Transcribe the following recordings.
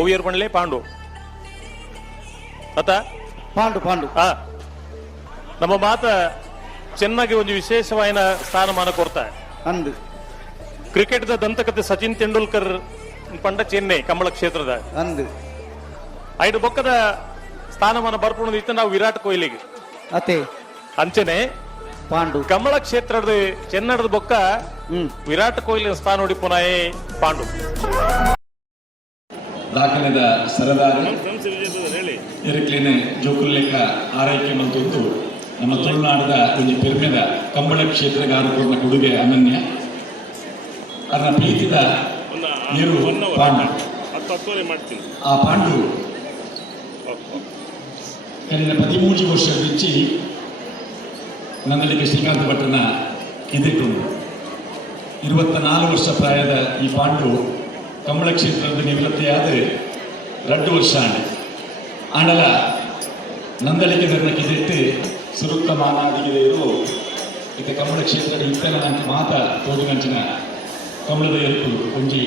ಓವಿಯರ್ ಪಂಡ್ಲೆ ಪಾಂಡು ಅತ್ತ ಪಾಂಡು ಪಾಂಡು ನಮ್ಮ ಮಾತ ಚೆನ್ನಾಗಿ ಒಂದು ವಿಶೇಷವಾದ ಸ್ಥಾನಮಾನ ಕೊಡ್ತಾ ಅಂದು ಕ್ರಿಕೆಟ್ ದಂತಕತೆ ಸಚಿನ್ ತೆಂಡೂಲ್ಕರ್ ಪಂಡ ಚೆನ್ನೈ ಕಂಬಳ ಕ್ಷೇತ್ರದ ಅಂದು ಐದು ಬೊಕ್ಕದ ಸ್ಥಾನಮಾನ ಬರ್ಪುಣದ ಇತ್ತು ನಾವು ವಿರಾಟ್ ಕೊಹ್ಲಿಗೆ ಅತೆ ಅಂಚನೆ ಪಾಂಡು ಕಂಬಳ ಕ್ಷೇತ್ರದ ಚೆನ್ನಡದ ಬೊಕ್ಕ ವಿರಾಟ್ ಕೊಹ್ಲಿ ಸ್ಥಾನ ನೋಡಿ ಪುನಃ ಪಾಂಡು ದಾಖಲೆದ ಸರದಾರಿ ಎರಕ್ಲೇನೆ ಜೋಕುಲ್ ಲೆಕ್ಕ ಆರೈಕೆ ಮಂತೊಂದು ನಮ್ಮ ತುಳುನಾಡದ ಒಂದು ಪೆರ್ಮೆದ ಕಂಬಳ ಕ್ಷೇತ್ರಗಾರರ ಕೊಡುಗೆ ಅನನ್ಯ ಅದನ್ನ ಪ್ರೀತಿದ ನೀರು ಪಾಂಡು ಆ ಪಾಂಡು ಕಳೆದ 13 ವರ್ಷ ಹೆಚ್ಚಿ ನಂದಲಿಗೆ ಶ್ರೀಕಾಂತ ಭಟ್ಟನ ಇದಿಟ್ಟುಂಡು 24 ವರ್ಷ ಪ್ರಾಯದ ಈ ಪಾಂಡು ಕಂಬಳ ಕ್ಷೇತ್ರದ ನಿವೃತ್ತಿಯಾದ 2 ವರ್ಷ ಆಂಡಲ ನಂದಲಿಕೆ ಕಿದಿಟ್ಟು ಸುರುತ್ತ ಮಾನಾದಿಗೆ ಇರು ಇದು ಕಂಬಳ ಕ್ಷೇತ್ರದ ಇತ್ತನ ಮಾತ ತೋಡಿನಂಚಿನ ಕಂಬಳದ ಎಲ್ಪು ಒಂಜಿ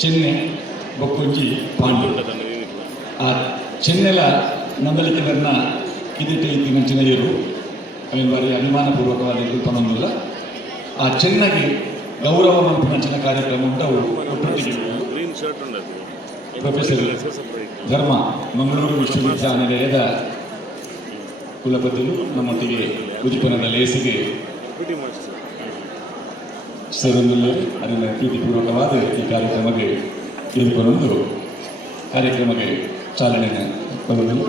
ಚೆನ್ನೆ ಬೊಕ್ಕೊಂಜಿ ಪಾಂಡು ಆ ಚೆನ್ನೆಲ ನಂದಲಿಕೆ ಬರ್ನ ಕಿದಿಟ್ಟು ಇತ್ತಿನಂಚಿನ ಇರು ಅವನ ಬಾರಿ ಅಭಿಮಾನಪೂರ್ವಕವಾದ ರೂಪನೊಂದಿಲ್ಲ ಆ ಚೆನ್ನಾಗಿ ಗೌರವ ಮಂತ್ರಿನ ಕಾರ್ಯಕ್ರಮ ಉಂಟವು ಒಟ್ಟೊಟ್ಟಿಗೆ ಪ್ರೊಫೆಸರ್ ಧರ್ಮ ಮಂಗಳೂರು ವಿಶ್ವವಿದ್ಯಾನಿಲಯದ ಕುಲಪತಿಗಳು ನಮ್ಮೊಟ್ಟಿಗೆ ಉಜಿಪನದ ಲೇಸಿಗೆ ಸೇರಲಿಲ್ಲ ಅದನ್ನ ಪ್ರೀತಿಪೂರ್ವಕವಾದ ಈ ಕಾರ್ಯಕ್ರಮಕ್ಕೆ ತಿಳಿದುಕೊಂಡು ಕಾರ್ಯಕ್ರಮಕ್ಕೆ ಚಾಲನೆ ಕೊಡಲು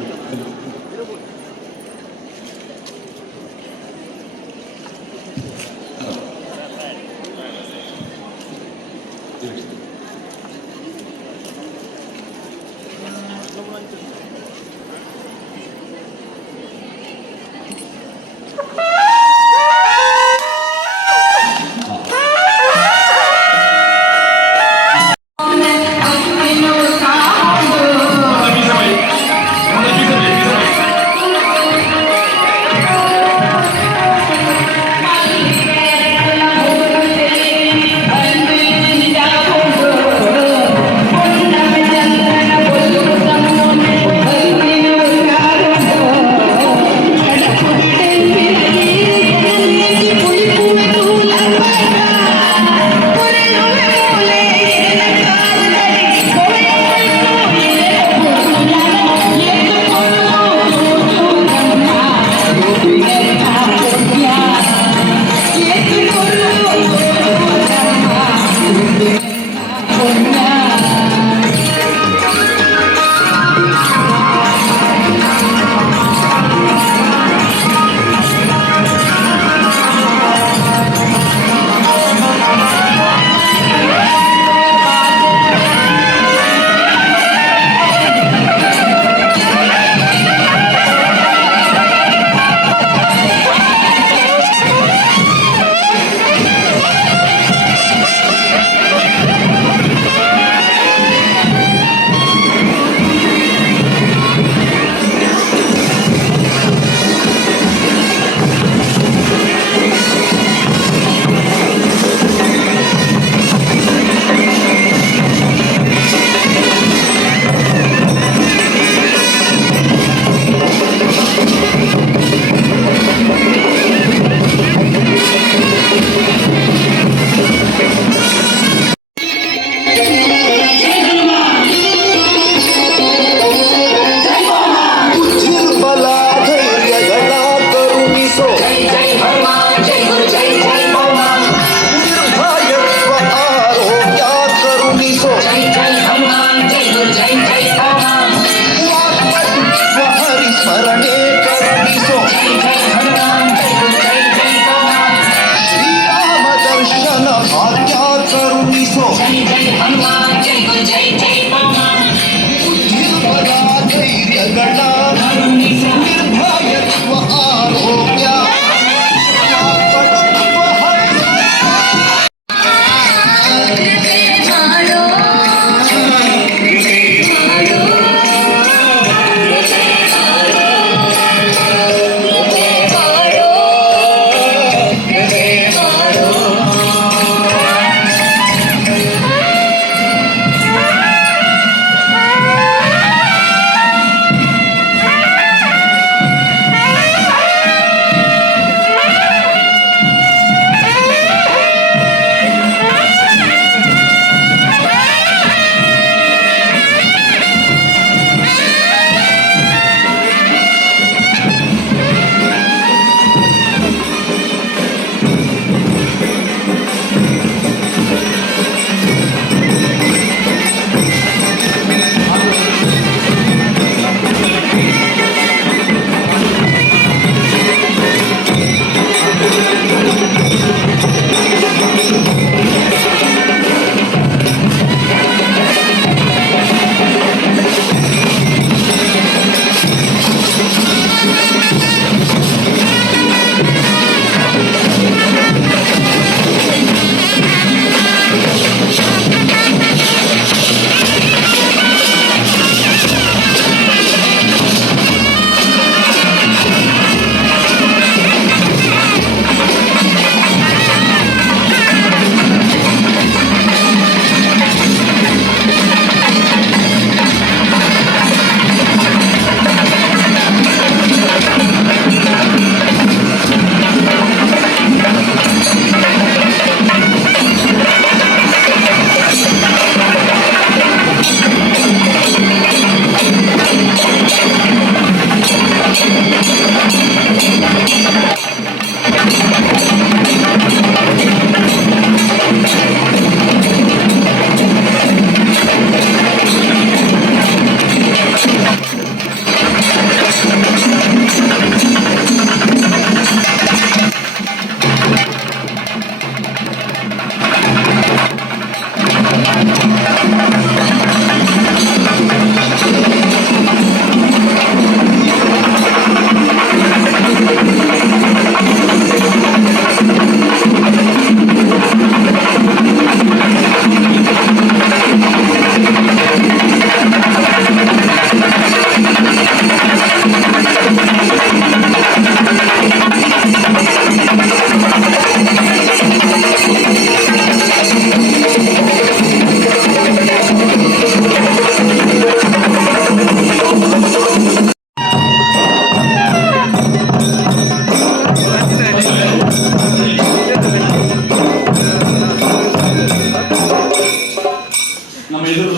ನಮ್ಮ ಎದುರು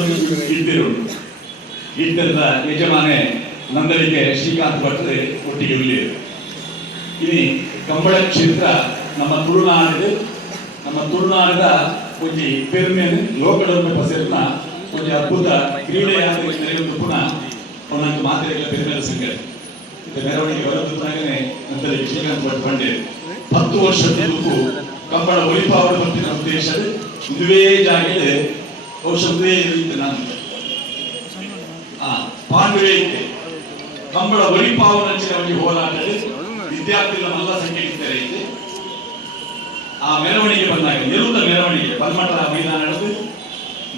ಇದ್ದಿರು ಇದ್ದದ ಯಜಮಾನೆ ನಂದಳಿಕೆ ಶ್ರೀಕಾಂತ್ ಭಟ್ರೆ ಒಟ್ಟಿಗೆ ಉಳ್ಳಿರು ಇನಿ ಕಂಬಳ ಕ್ಷೇತ್ರ ನಮ್ಮ ತುಳುನಾಡದ ಒಂಜಿ ಪೆರ್ಮೆನ್ ಲೋಕಡೊಮ್ಮೆ ಪಸರಿನ ಒಂಜಿ ಅದ್ಭುತ ಕ್ರೀಡೆಯಾಗಿ ಪುನಃ ಒಂದೊಂದು ಮಾತ್ರೆಗಳ ಪೆರ್ಮೆನ ಸಂಘಟನೆ ಮೆರವಣಿಗೆ ಹೊರತುತ್ತಾಗನೆ ನಂತರ ಶ್ರೀಕಾಂತ್ ಭಟ್ ಪಂಡೆ 10 ವರ್ಷದವರೆಗೂ ಕಂಬಳ ಒಳಿಪಾವಡ ಪಟ್ಟಿನ ಉದ್ದೇಶದ ಇದುವೇ ಜಾಗದಲ್ಲಿ ಔಷಧವೇ ಇರುತ್ತೆ ನಾನು ಪಾಂಡುವೆ ಇದ್ದೆ ಕಂಬಳ ಒಳಿಪಾವನ ಒಂದು ಹೋರಾಟದಲ್ಲಿ ವಿದ್ಯಾರ್ಥಿಗಳ ಮಲ್ಲ ಸಂಖ್ಯೆ ಇದ್ದಾರೆ ಇದೆ ಆ ಮೆರವಣಿಗೆ ಬಂದಾಗ ನಿರುದ್ಧ ಮೆರವಣಿಗೆ ಬಲ್ಮಠ ಮೈದಾನ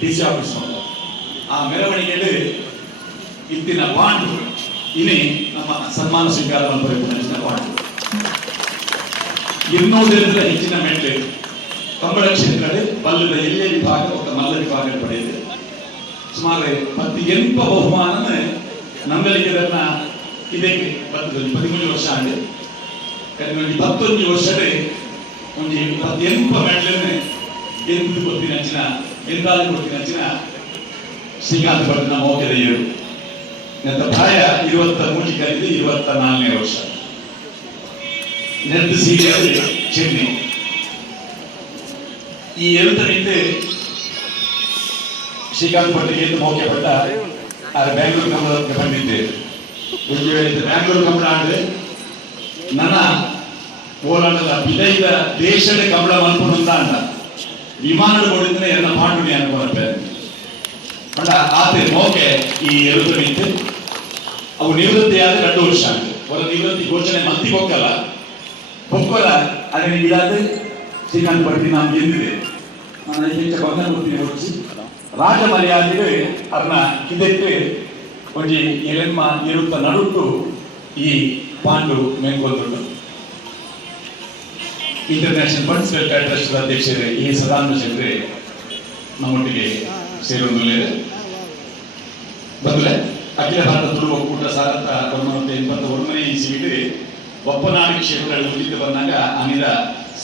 ಡಿಸಿ ಆಫೀಸ್ ಆ ಮೆರವಣಿಗೆಯಲ್ಲಿ ಇಂದಿನ ಪಾಂಡು ಇನಿ ನಮ್ಮ ಸನ್ಮಾನ ಸ್ವೀಕಾರ ಪಾಂಡು ಇನ್ನೂರರಿಂದ ಹೆಚ್ಚಿನ ಮೆಟ್ಲೆ ಕಂಬಳ ಕ್ಷೇತ್ರದಲ್ಲಿ ಬಲ್ಲದ ಎಲ್ಲೇ ವಿಭಾಗ ಒಂದು ಮಲ್ಲ ವಿಭಾಗ ಪಡೆದಿದೆ ಸುಮಾರು 18 ಬಹುಮಾನ ನಂಬಲಿಕೆದನ್ನ ಇದಕ್ಕೆ 13 ವರ್ಷ ಆಗಿದೆ 21 ವರ್ಷದ ಒಂದು 18 ಮೆಟ್ಲನ್ನೇ ಎಂದು ಗೊತ್ತಿನ ಎಂದಾದ ಗೊತ್ತಿನ ಶ್ರೀಕಾಂತ್ ಭಟ್ನ ಮೋಕೆದೆಯರು ನನ್ನ ಪ್ರಾಯ 23 ಕಲಿತು 24ನೇ ವರ್ಷ ನೆರೆದು ಸೀರಿಯಲ್ಲಿ ಚೆನ್ನೈ ಈ ಎಳುತ್ತನಿಂದ ಶ್ರೀಕಾಂತ್ ಭಟ್ಗೆ ಎಂದು ಮೌಖ್ಯ ಪಟ್ಟ ಆದ್ರೆ ಬ್ಯಾಂಗ್ಳೂರು ಕಂಬಳಕ್ಕೆ ಬಂದಿದ್ದೆ ಬ್ಯಾಂಗ್ಳೂರು ಕಂಬಳ ಅಂದ್ರೆ ನನ್ನ ಹೋರಾಟದ ವಿಲಯದ ದೇಶದ ಕಂಬಳ ಮಲ್ಪುಂದ ಅಂದ ವಿಮಾನದ ಕೊಡಿದ್ರೆ ಎಲ್ಲ ಪಾಂಡುನಿ ಅನ್ಕೊಂಡೆ ಪಂಡ ಆತೆ ಮೌಕೆ ಈ ಎಳುತ್ತನಿಂದ ಅವು ನಿವೃತ್ತಿಯಾದ 2 ವರ್ಷ ಅವರ ನಿವೃತ್ತಿ ಘೋಷಣೆ ಮಂತಿ ಹೋಗಲ್ಲ ಹೊಕ್ಕಲ್ಲ ಅದನ್ನ ಇದಾದ ಶ್ರೀಕಾಂತ್ ಭಟ್ಟಿ ನಾನು ಗೆದ್ದಿದೆ ನಾನು ಹೆಚ್ಚು ಬಂದ ಕೊಡ್ತೀನಿ ಓಡಿಸಿ ರಾಜ ಮರ್ಯಾದೆಗೆ ಅದನ್ನ ಇದಕ್ಕೆ ಒಂಜಿ ಎಲೆಮ್ಮ ಇರುತ್ತ ನಡುಟ್ಟು ಈ ಪಾಂಡು ಮೆಂಗೊಲ್ದುಂಡು ಇಂಟರ್ನ್ಯಾಷನಲ್ ಫಂಡ್ಸ್ ವೆಲ್ಫೇರ್ ಟ್ರಸ್ಟ್ ಅಧ್ಯಕ್ಷರೇ ಈ ಸದಾನಂದ ಶೆಟ್ಟಿ ನಮ್ಮೊಟ್ಟಿಗೆ ಸೇರೊಂದುಲ್ಲೆ ಬಂದ್ರೆ ಅಖಿಲ ಭಾರತ ತುಳು ಒಕ್ಕೂಟ 1981ನೇ ಇಸವಿಗೆ ಒಪ್ಪನಾಡಿ ಕ್ಷೇತ್ರಗಳು ಉಳಿದು ಬಂದಾಗ ಅನಿದ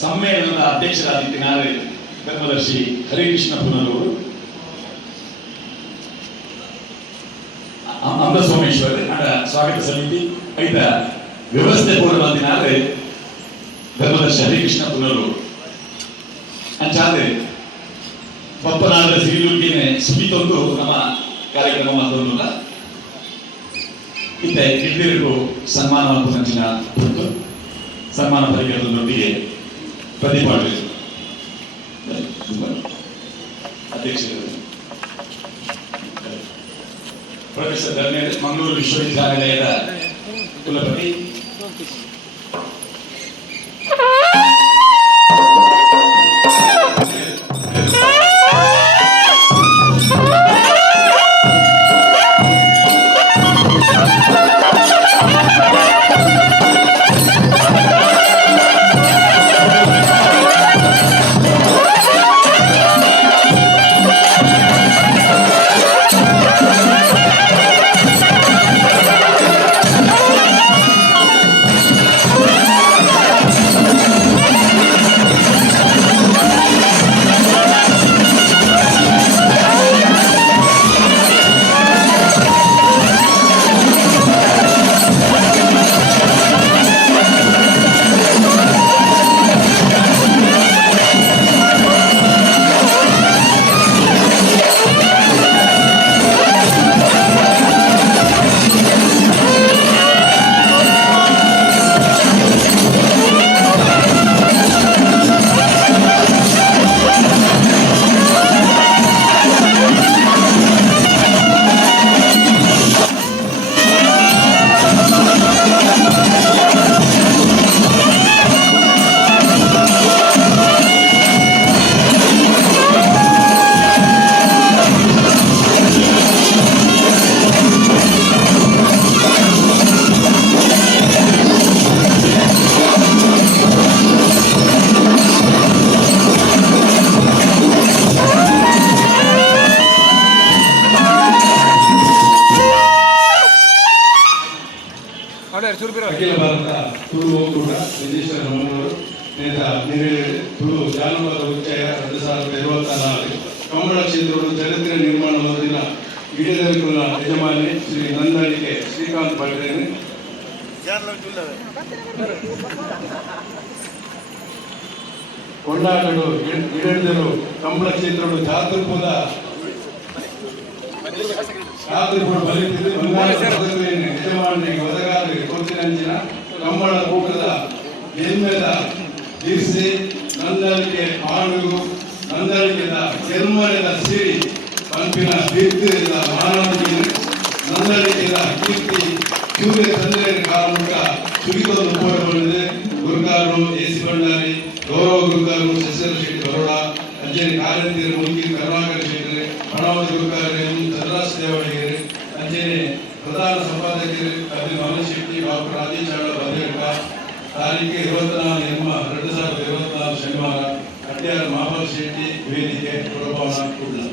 ಸಮ್ಮೇಳನದ ಅಧ್ಯಕ್ಷರಾದಿತ್ಯನಾರೆ ಧರ್ಮದರ್ಶಿ ಹರಿಕೃಷ್ಣ ಪುನರೂರು ಅಂಬ ಸೋಮೇಶ್ವರ್ ಅಡ ಸ್ವಾಗತ ಸಮಿತಿ ಐದ ವ್ಯವಸ್ಥೆ ಪೂರ್ವದಿನಾದ್ರೆ ಧರ್ಮದರ್ಶಿ ಹರಿಕೃಷ್ಣ ಪುನರೂರು ಅಂಚಾದ್ರೆ ಒಪ್ಪನಾದ ಸಿರಿಲೂರಿನ ಸುಮಿತೊಂದು ನಮ್ಮ ಕಾರ್ಯಕ್ರಮ ಮಾತೊಂದು ಇತ್ತ ಹಿರಿಯರಿಗೂ ಸನ್ಮಾನ ಪಂಚಿನ ಕುರಿತು ಸನ್ಮಾನ ಪರಿಕರದೊಂದಿಗೆ ಪ್ರತಿಪಾಡು ಅಧ್ಯಕ್ಷರು ಪ್ರೊಫೆಸರ್ ಧರ್ಮೇಂದ್ರ ಮಂಗಳೂರು ವಿಶ್ವವಿದ್ಯಾನಿಲಯದ ಕುಲಪತಿ ಅಖಿಲ ಭಾರತ ತುಳು ಒಕ್ಕೂಟ ರಿಜಿಸ್ಟರ್ ಮಂಗಳೂರು ತುಳು ಜಾನಪದ ಉಚ್ಚಯ 2024 ಕಂಬಳ ಕ್ಷೇತ್ರದ ಚರಿತ್ರೆ ನಿರ್ಮಾಣ ಹೊಂದಿನ ಗಿಡದಕುಲ ಯಜಮಾನಿ ಶ್ರೀ ನಂದಳಿಕೆ ಶ್ರೀಕಾಂತ್ ಪಾಟೀಲ್ ಕೊಂಡಾಡಲು ಗಿಡದರು ಕಂಬಳ ಕ್ಷೇತ್ರದ ಚಾತುರ್ಪದ ಬಲಿತಿದ್ದು ಯಜಮಾನಿಗೆ ಒದಗಾದ ಕೊತ್ತಿನಂಚಿನ ಕಂಬಳ ಕೂಟದ ಹೆಮ್ಮೆದ ದಿರ್ಸೆ ನಂದಳಿಕೆ ಪಾಂಡು ನಂದಳಿಕೆದ ಕೆರ್ಮನೆದ ಸಿರಿ ಪಂಪಿನ ಬಿರ್ತಿದ ಮಾನವನಿಗೆ ನಂದಳಿಕೆದ ಕೀರ್ತಿ ಸೂರ್ಯ ಚಂದ್ರನ ಕಾಲಮುಖ ಸುಗಿತೊಂದು ಪೋರಬಂದಿದೆ ಗುರುಕಾರು ಎಸಿ ಭಂಡಾರಿ ಗೌರವ ಗುರುಕಾರು ಶಶಿಧರ ಶೆಟ್ಟಿ ಬರೋಡ ಅಂಜನಿ ಕಾರಂತಿರು ಮುಲ್ಕಿ ಕರುಣಾಕರ ಶೆಟ್ಟಿ ಪ್ರಣವತಿ ಗುರುಕಾರ್ಯ ಚಂದ್ರಾಸ ದೇವಡಿಗರು ಅಂಜನಿ ಪ್ರಧಾನ ಸಂಪಾದಕರು ಕವಿ ಮೋಹನ್ ಶೆಟ್ಟಿ ಡಾಕ್ಟರ್ ರಾಜೇಶ್ ಆಳ ಬದೇಡ್ಕ ತಾರೀಖು 24 2024 ಶನಿವಾರ ಅಡ್ಯಾರ ಮಹಾಬಲ್ ಶೆಟ್ಟಿ ವೇದಿಕೆ ಪುರಭವನ ಕೂಡಲ